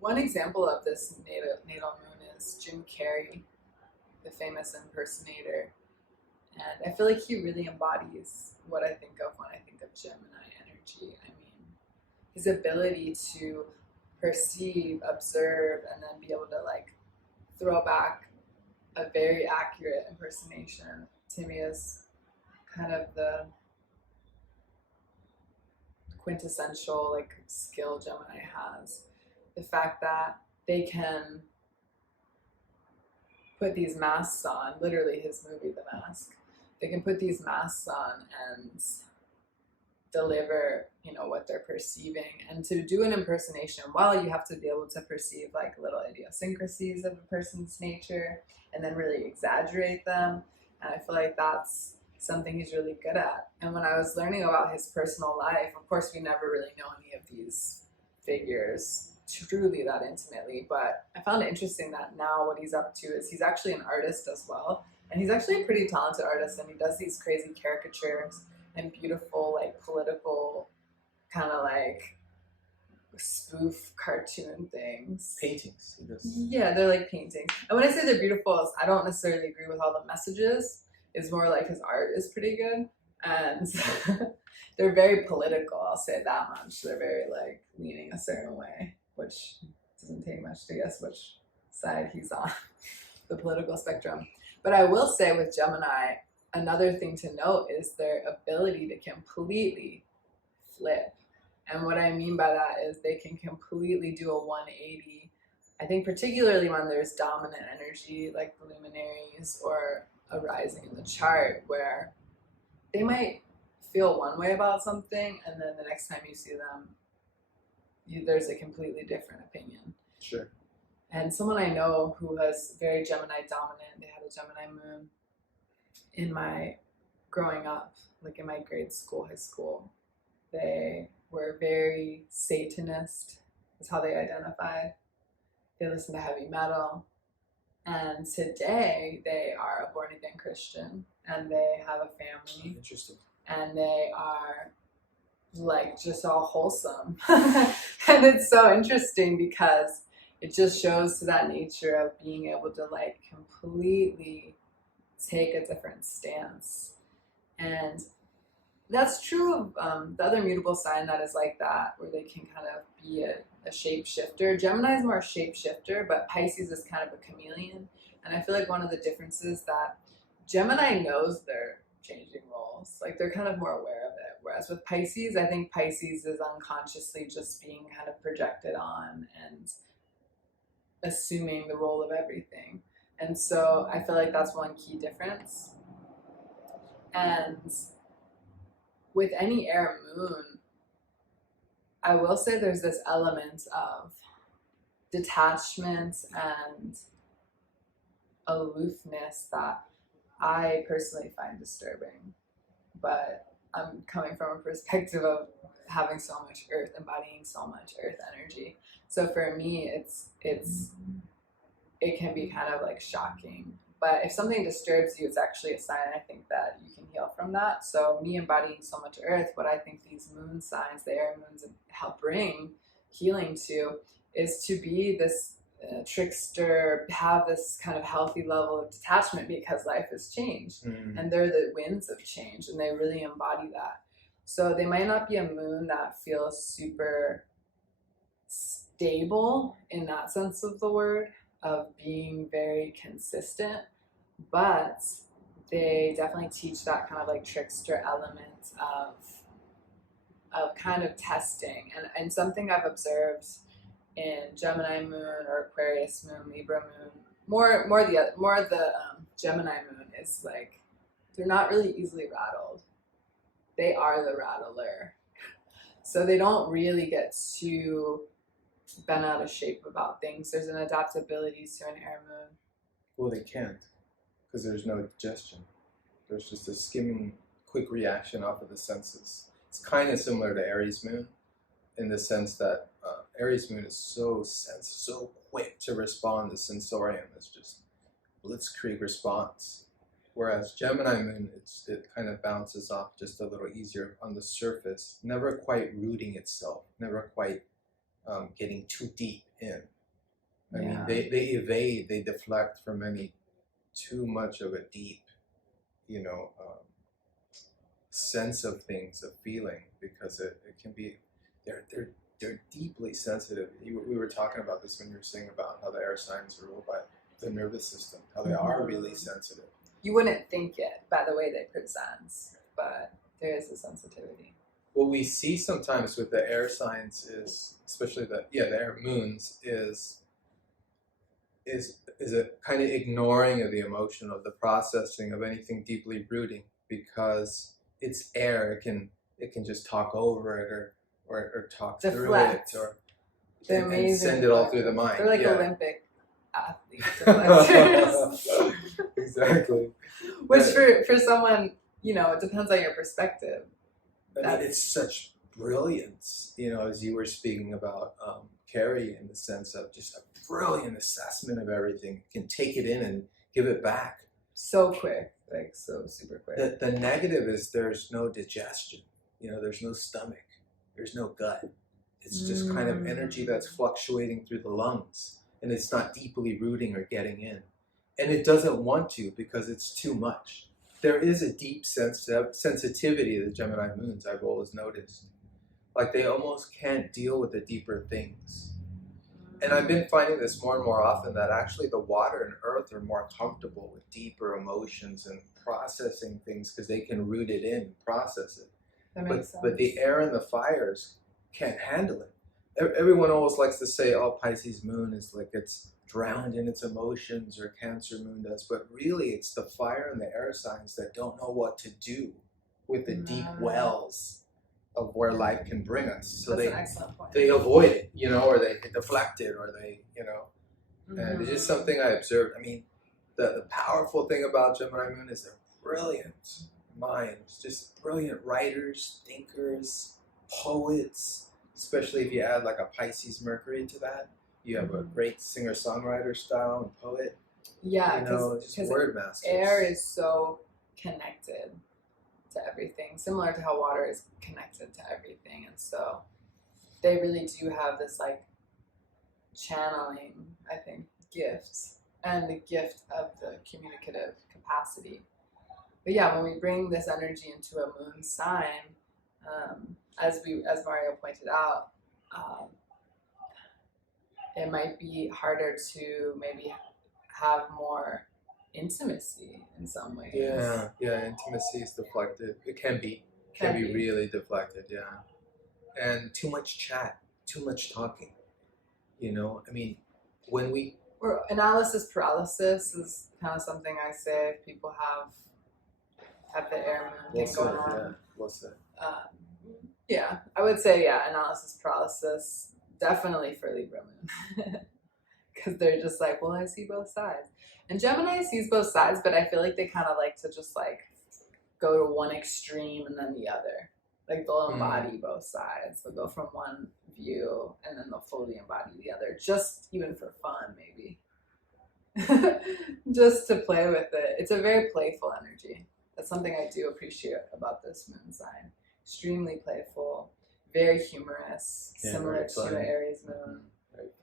one example of this natal moon is Jim Carrey, the famous impersonator. And I feel like he really embodies what I think of when I think of Gemini energy. I mean, his ability to perceive, observe, and then be able to like throw back a very accurate impersonation to me is kind of the quintessential like skill Gemini has. The fact that they can put these masks on, literally his movie The Mask, they can put these masks on and deliver, you know, what they're perceiving. And to do an impersonation, well, you have to be able to perceive like little idiosyncrasies of a person's nature and then really exaggerate them. And I feel like that's something he's really good at. And when I was learning about his personal life, of course, we never really know any of these figures truly that intimately, but I found it interesting that now what he's up to is he's actually an artist as well. And he's actually a pretty talented artist, and he does these crazy caricatures and beautiful, like, political kind of like spoof cartoon things. Paintings. He does. Yeah, they're like paintings. And when I say they're beautiful, I don't necessarily agree with all the messages. It's more like his art is pretty good. And they're very political, I'll say that much. They're very like leaning a certain way, which doesn't take much to guess which side he's on the political spectrum. But I will say with Gemini, another thing to note is their ability to completely flip. And what I mean by that is they can completely do a 180. I think particularly when there's dominant energy like the luminaries or a rising in the chart, where they might feel one way about something and then the next time you see them, there's a completely different opinion. Sure. And someone I know who was very Gemini dominant, they had a Gemini moon in my growing up, like in my grade school, high school. They were very Satanist, is how they identified. They listened to heavy metal. And today they are a born again Christian and they have a family. Interesting. And they are like just all wholesome. And it's so interesting because it just shows to that nature of being able to like completely take a different stance. And that's true of the other mutable sign that is like that, where they can kind of be a shapeshifter. Gemini is more a shapeshifter, but Pisces is kind of a chameleon. And I feel like one of the differences that Gemini knows they're changing roles. Like they're kind of more aware of it. Whereas with Pisces, I think Pisces is unconsciously just being kind of projected on and assuming the role of everything. And so I feel like that's one key difference. And with any air moon, I will say there's this element of detachment and aloofness that I personally find disturbing. But I'm coming from a perspective of having so much earth, embodying so much earth energy. So for me, it can be kind of like shocking. But if something disturbs you, it's actually a sign, I think, that you can heal from that. So me embodying so much earth, what I think these moon signs, the air moons, help bring healing to is to be this trickster, have this kind of healthy level of detachment because life has changed. And they're the winds of change and they really embody that. So they might not be a moon that feels super stable in that sense of the word, of being very consistent, but they definitely teach that kind of like trickster element of kind of testing. And something I've observed in Gemini moon or Aquarius moon, Libra moon, more the Gemini moon is like they're not really easily rattled. They are the rattler. So they don't really get too bent out of shape about things. There's an adaptability to an air moon. Well, they can't because there's no digestion. There's just a skimming, quick reaction off of the senses. It's kind of similar to Aries moon in the sense that Aries moon is so quick to respond. The sensorium is just blitzkrieg response. Whereas Gemini moon, it kind of bounces off just a little easier on the surface, never quite rooting itself, never quite getting too deep in. I mean, they evade, they deflect from any too much of a deep, you know, sense of things, of feeling, because it can be, they're deeply sensitive. We were talking about this when you were saying about how the air signs are ruled by the nervous system, how they are really sensitive. You wouldn't think it by the way they present, but there is a sensitivity. What we see sometimes with the air signs is, especially the air moons, is a kind of ignoring of the emotion, of the processing of anything deeply rooting, because it's air. It can just talk over it or talk Deflect. through it, or They're and amazing. send it all through the mind. They're like Olympic athletes. Deflectors. Exactly. Which for someone, you know, it depends on your perspective. I mean, it's such brilliance, you know, as you were speaking about Carrie, in the sense of just a brilliant assessment of everything. You can take it in and give it back. So quick, like so super quick. The negative is there's no digestion, you know, there's no stomach, there's no gut. It's just kind of energy that's fluctuating through the lungs, and it's not deeply rooting or getting in. And it doesn't want to, because it's too much. There is a deep sensitivity to the Gemini moons, I've always noticed. Like they almost can't deal with the deeper things. And I've been finding this more and more often, that actually the water and earth are more comfortable with deeper emotions and processing things, because they can root it in and process it. That makes sense. But the air and the fires can't handle it. Everyone always likes to say, oh, Pisces moon is like it's drowned in its emotions, or Cancer moon does. But really, it's the fire and the air signs that don't know what to do with the deep wells of where life can bring us. So That's an excellent point. they avoid it, you know, or they deflect it, or they, you know. And it's just something I observed. I mean, the powerful thing about Gemini moon is they're brilliant minds, just brilliant writers, thinkers, poets, especially if you add like a Pisces Mercury to that. You have a great singer-songwriter style and poet. Yeah, you know, just word masters. Air is so connected to everything, similar to how water is connected to everything. And so they really do have this like channeling, I think, gift, and the gift of the communicative capacity. But yeah, when we bring this energy into a moon sign, as Mario pointed out, it might be harder to maybe have more intimacy in some ways. Yeah, intimacy is deflected. It can be really deflected, yeah. And too much chat, too much talking. You know, I mean, or analysis paralysis is kind of something I say if people have the air moon thing going on. Yeah. What's that? Yeah, I would say analysis paralysis, definitely for Libra moon, because they're just like, well, I see both sides. And Gemini sees both sides, but I feel like they kind of like to just like go to one extreme and then the other. Like they'll embody both sides. They'll go from one view and then they'll fully embody the other, just even for fun, maybe. Just to play with it. It's a very playful energy. That's something I do appreciate about this moon sign. Extremely playful, very humorous, similar to an Aries moon.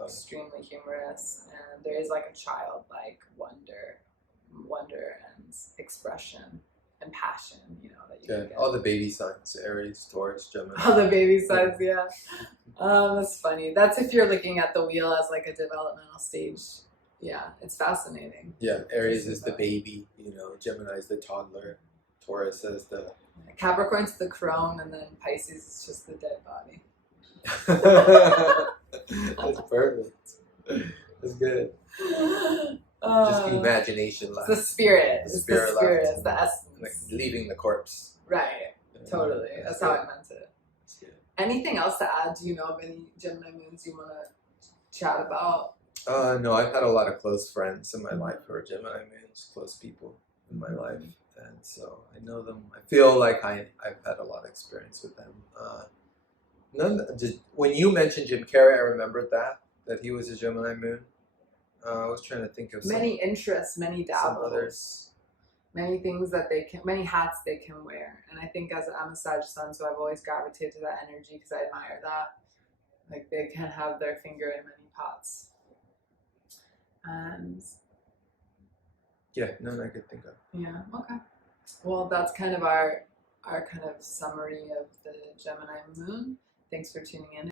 Extremely humorous, and there is like a childlike wonder and expression and passion, you know, that you can get. All the baby signs, Aries, Taurus, Gemini. All the baby signs, yeah. That's funny. That's if you're looking at the wheel as like a developmental stage. Yeah, it's fascinating. Yeah, Aries is the baby, you know, Gemini is the toddler, Taurus is the... Capricorn's the crone, and then Pisces is just the dead body. That's perfect. That's good. Just the imagination left. It's the spirit. The spirit It's the essence. Like leaving the corpse. Right. Totally. That's how I meant it. Anything else to add? Do you know of any Gemini moons you want to chat about? No, I've had a lot of close friends in my life who are Gemini moons, close people in my life. And so I know them. I feel like I've had a lot of experience with them. When you mentioned Jim Carrey, I remembered that he was a Gemini moon. I was trying to think of many interests, many dabbles, many things that many hats they can wear. And I think I'm a Sag sun, so I've always gravitated to that energy because I admire that. Like they can have their finger in many pots. And Yeah, none I could think of. yeah, okay. Well, that's kind of our kind of summary of the Gemini moon. Thanks for tuning in.